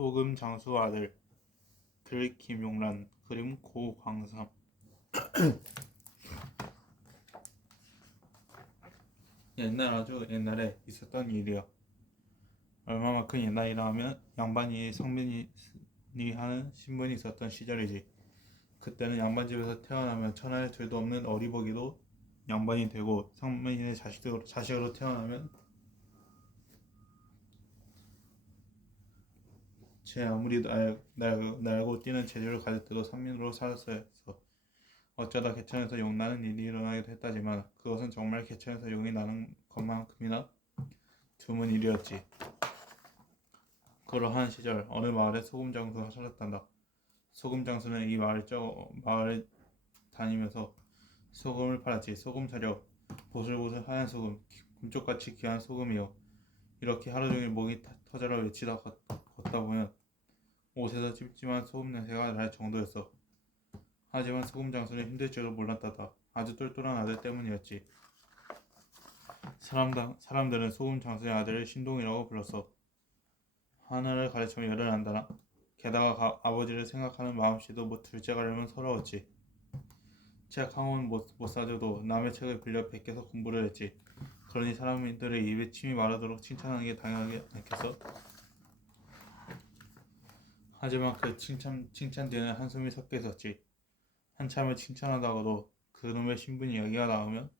소금 장수 아들. 글 김용란. 그림 고광삼. 아주 옛날에 있었던 일이야. 얼마만큼 옛날이라 하면 양반이 성민이 하는 신분이 있었던 시절이지. 그때는 양반집에서 태어나면 천하에 둘도 없는 어리버기도 양반이 되고, 성민의 자식으로 태어나면 제 아무리 날고 뛰는 재주를 가졌대도 상민으로 살았어야 했어. 어쩌다 개천에서 용 나는 일이 일어나기도 했다지만 그것은 정말 개천에서 용이 나는 것만큼이나 드문 일이었지. 그러한 시절 어느 마을에 소금 장수가 살았단다. 소금 장수는 이 마을에 다니면서 소금을 팔았지. 소금 사려. 보슬보슬 하얀 소금, 금쪽같이 귀한 소금이요. 이렇게 하루 종일 목이 터져라 외치다 걷다 보면 옷에서 찝찝한 소금 냄새가 날 정도였어. 하지만 소금 장수는 힘들 줄을 몰랐다다. 아주 똘똘한 아들 때문이었지. 사람들은 소금 장수의 아들을 신동이라고 불렀어. 하늘을 가르치면 열을 안다나? 게다가 아버지를 생각하는 마음씨도 둘째가려면 서러웠지. 책 한 권 못 사줘도 남의 책을 빌려 베껴서 공부를 했지. 그러니 사람들의 입에 침이 마르도록 칭찬하는 게 당연하지 않겠어? 하지만 그 칭찬 뒤에는 한숨이 섞여 있었지. 한참을 칭찬하다가도 그놈의 신분 이야기가 나오면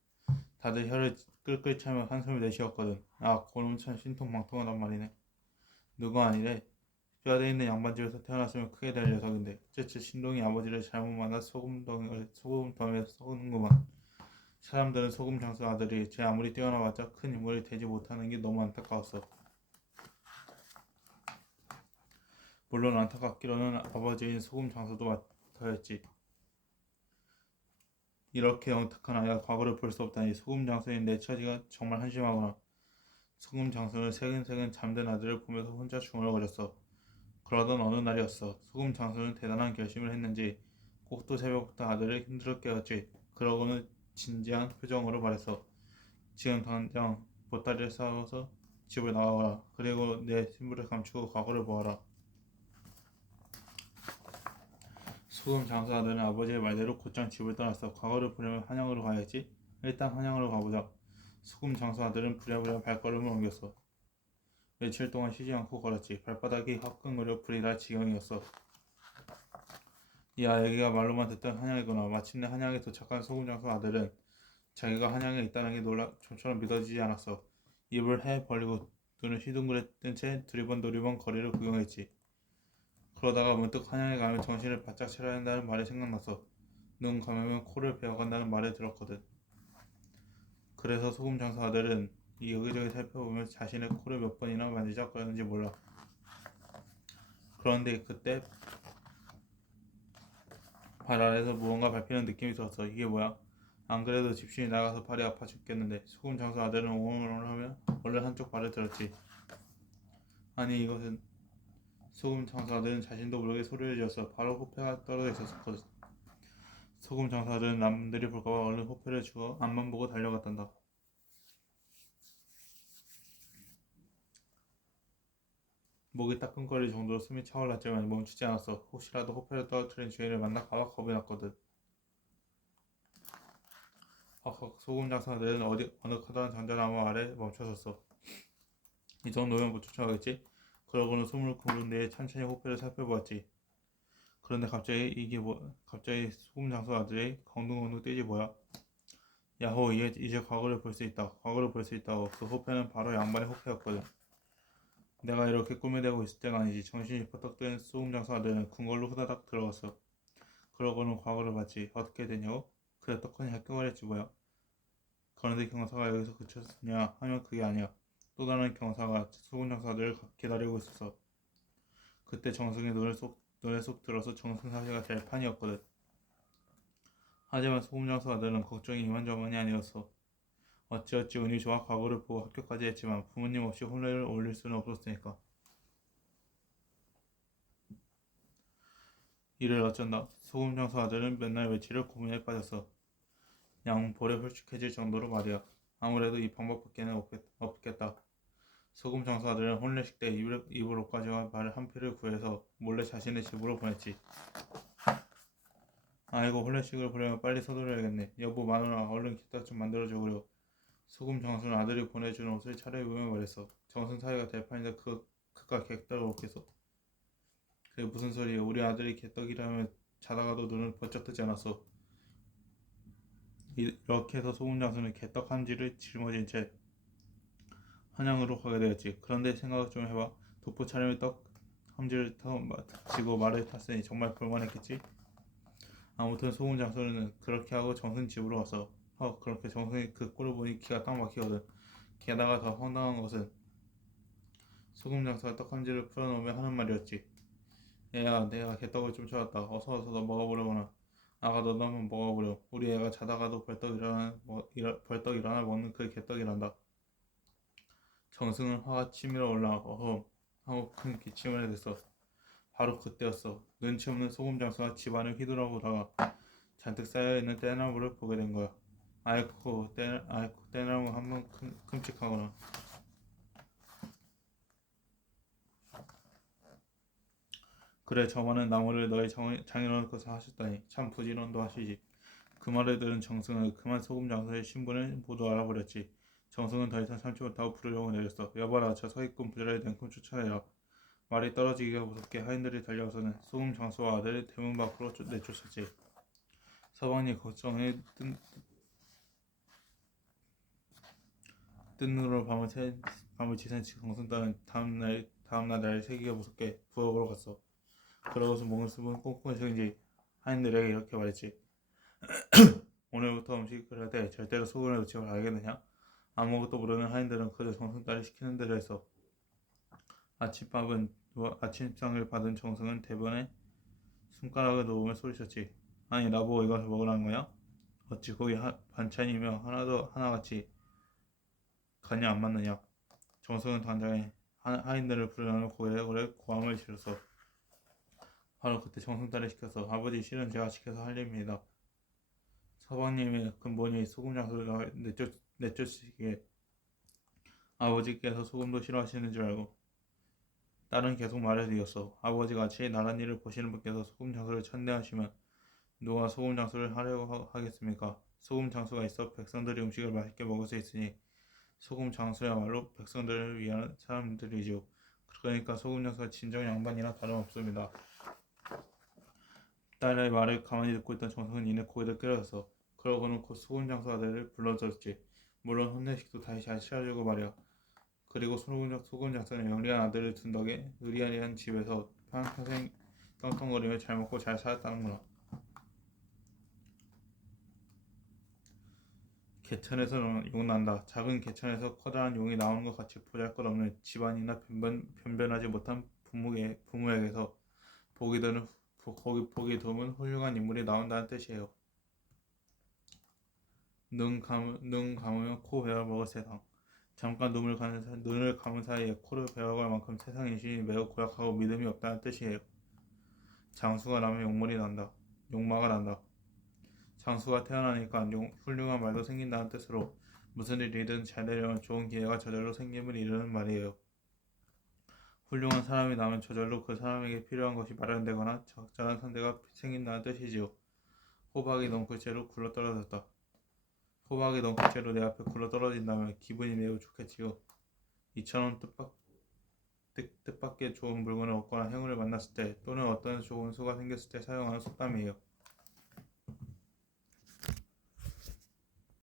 다들 혀를 끌끌 차며 한숨을 내쉬었거든. 아, 그놈 참 신통방통하단 말이네. 누구 아니래. 뼈대 있는 양반집에서 태어났으면 크게 될 녀석인데 어째서 신동이 아버지를 잘못 만나 소금더미에 썩는구만. 사람들은 소금 장수 아들이 제 아무리 뛰어나봤자 큰 인물이 되지 못하는 게 너무 안타까웠어. 물론 안타깝기로는 아버지인 소금 장수도 마터였지. 이렇게 영특한 아이가 과거를 볼 수 없다니. 소금 장수인 내 처지가 정말 한심하구나. 소금 장수는 새근새근 잠든 아들을 보면서 혼자 중얼거렸어. 그러던 어느 날이었어. 소금 장수는 대단한 결심을 했는지 꼭두 새벽부터 아들을 힘들어 깨웠지. 그러고는 진지한 표정으로 말했어. 지금 당장 보따리를 싸워서 집을 나가거라. 그리고 내 신부를 감추고 과거를 보아라. 소금 장수 아들은 아버지의 말대로 곧장 집을 떠났어. 과거를 보려면 한양으로 가야지. 일단 한양으로 가보자. 소금 장수 아들은 부랴부랴 발걸음을 옮겼어. 며칠 동안 쉬지 않고 걸었지. 발바닥이 화끈거려 불이 날 지경이었어. 야, 여기가 말로만 듣던 한양이구나. 마침내 한양에 도착한 소금 장수 아들은 자기가 한양에 있다는 게 좀처럼 믿어지지 않았어. 입을 해 벌리고 눈을 휘둥그레 뜬 채 두리번 거리를 구경했지. 그러다가 문득 한양에 가면 정신을 바짝 차려야 한다는 말이 생각났어. 눈 감으면 코를 베어간다는 말을 들었거든. 그래서 소금 장수 아들은 여기저기 살펴보면서 자신의 코를 몇 번이나 만지작거렸는지 몰라. 그런데 그때 발 아래에서 무언가 밟히는 느낌이 들었어. 이게 뭐야? 안 그래도 집신이 나가서 발이 아파 죽겠는데. 소금 장수 아들은 옹얼옹얼하며 얼른 한쪽 발을 들었지. 아니, 이것은... 소금 장수 아들은 자신도 모르게 소리를 지었어. 바로 호패가 떨어져 있었거든. 소금 장수 아들은 남들이 볼까봐 얼른 호패를 주워 앞만 보고 달려갔단다. 목이 따끔거릴 정도로 숨이 차올랐지만 멈추지 않았어. 혹시라도 호패를 떨어뜨린 주인을 만날까봐 겁이 났거든. 소금 장수 아들은 어느 커다란 잔디나무 아래 멈춰섰어. 이 정도면 못 쫓아가겠지? 그러고는 숨을 고른 뒤에 천천히 호패를 살펴보았지. 그런데 갑자기 소금 장수 아들이 건둥건둥 뛰지 뭐야? 야호, 이제 과거를 볼 수 있다. 과거를 볼 수 있다고. 그 호패는 바로 양반의 호패였거든. 내가 이렇게 꿈에 대고 있을 때가 아니지. 정신이 퍼뜩 뜬 소금 장수 아들은 궁궐로 후다닥 들어갔어. 그러고는 과거를 봤지. 어떻게 되냐고? 그래, 떡하니 학교가랬지 뭐야. 그런데 경사가 여기서 그쳤냐 하면 그게 아니야. 또 다른 경사가 소금 장수 아들을 기다리고 있었어. 그때 정승이 눈에 쏙 들어서 정승사시가 될 판이었거든. 하지만 소금 장수 아들은 걱정이 이만저만이 아니었어. 어찌어찌 운이 좋아 과거를 보고 합격까지 했지만 부모님 없이 혼례를 올릴 수는 없었으니까. 이를 어쩐다. 소금 장수 아들은 몇 날 며칠을 고민에 빠졌어. 양볼에 홀쭉해질 정도로 말이야. 아무래도 이 방법밖에는 없겠다. 소금 장수 아들은 혼례식 때 입을 옷가지와 말 한 필을 구해서 몰래 자신의 집으로 보냈지. 아이고 혼례식을 보려면 빨리 서두르야겠네. 여보 마누라 얼른 기타 좀 만들어줘 그려. 소금 장수는 아들이 보내준 옷을 차려입으며 말했어. 정승 사이가 될 판인데 그깟 객떡을 먹겠어. 그게 무슨 소리야. 우리 아들이 개떡이라면 자다가도 눈을 번쩍 뜨지 않았어. 이렇게 해서 소금 장수는 개떡 한지를 짊어진 채 한양으로 가게 되었지. 그런데 생각을 좀 해봐. 독보 차림의 떡 함지를 지고 말을 탔으니 정말 볼만했겠지? 아무튼 소금 장수는 그렇게 하고 정승 집으로 왔어. 그렇게 정승이 그 꼴을 보니 기가 딱 막히거든. 게다가 더 황당한 것은 소금 장수가 떡함지를 풀어놓으며 하는 말이었지. 얘야 내가 개떡을 좀 쳐왔다. 어서 너 먹어보려구나. 아가 너도 한번 먹어보렴. 우리 애가 자다가도 벌떡 일어나 먹는 그 개떡이란다. 정승은 화가 치밀어 올라 어허 하고 큰 기침을 해댔어. 바로 그때였어. 눈치 없는 소금 장수가 집안을 휘돌아보다가 잔뜩 쌓여있는 떼나무를 보게 된 거야. 아이쿠 떼나무 한번 끔찍하구나. 그래 저만은 나무를 너희 장인어른 것을 하셨다니 참 부지런도 하시지. 그 말을 들은 정승은 그만 소금 장수의 신분을 모두 알아버렸지. 정승은 더 이상 참지 못하고 부르려고 내렸어. 여봐라 저 서있군 부자를 냉큼 쫓아내라. 말이 떨어지기가 무섭게 하인들이 달려와서는 소금 장수와 아들을 대문 밖으로 내쫓았지. 서방님 걱정에 뜬 눈으로 밤을 지샌 정승 다음날 날 새기가 무섭게 부엌으로 갔어. 그러고서 목을 쓰면 꽁꽁 식은지 하인들에게 이렇게 말했지. 오늘부터 음식을 할 때 절대로 소금을 넣지 말 알겠느냐? 아무것도 모르는 하인들은 그저 정승딸이 시키는 대로 했어. 아침상을 받은 정승은 대변에 손가락을 놓으며 소리쳤지. 아니 나보고 이것을 먹으라는 거야? 어찌 거기 반찬이며 하나같이 간이 안 맞느냐? 정승은 당장에 하인들을 부르며 고래고래 고함을 지르어 바로 그때 정승딸이 시켜서 아버지 실은 제가 시켜서 할 일입니다. 서방님의 근본이 소금 장수를 내쫓으시기에 아버지께서 소금도 싫어하시는 줄 알고 딸은 계속 말을 이었어. 아버지같이 나란 일을 보시는 분께서 소금 장수를 천대하시면 누가 소금 장수를 하려고 하겠습니까? 소금 장수가 있어 백성들이 음식을 맛있게 먹을 수 있으니 소금 장수야말로 백성들을 위한 사람들이지요. 그러니까 소금 장수가 진정 양반이나 다름없습니다. 딸의 말을 가만히 듣고 있던 정성은 이내 고개를 끄덕였어. 그러고는 곧 소금 장수 아들을 불러줬지. 물론 혼내식도 다시 잘 치러주고 말이야. 그리고 소금 장수는 영리한 아들을 둔 덕에 의리아리한 집에서 평생 떵떵거리며 잘 먹고 잘 살았다는구나. 개천에서 용 난다. 작은 개천에서 커다란 용이 나오는 것 같이 보잘것없는 집안이나 변변하지 못한 부모에게서 보기 드문 훌륭한 인물이 나온다는 뜻이에요. 눈 감으면 코 베어먹을 세상. 잠깐 눈을 감은 사이에 코를 베어갈 만큼 세상 인심이 매우 고약하고 믿음이 없다는 뜻이에요. 장수가 나면 욕마가 난다. 장수가 태어나니까 훌륭한 말도 생긴다는 뜻으로 무슨 일이든 잘 되려면 좋은 기회가 저절로 생김을 이르는 말이에요. 훌륭한 사람이 나면 저절로 그 사람에게 필요한 것이 마련되거나 적절한 상대가 생긴다는 뜻이지요. 호박이 넝쿨째로 굴러떨어졌다. 호박이 넝쿨째로 내 앞에 굴러떨어진다면 기분이 매우 좋겠지요. 이처럼 뜻밖의 좋은 물건을 얻거나 행운을 만났을 때 또는 어떤 좋은 수가 생겼을 때 사용하는 속담이에요.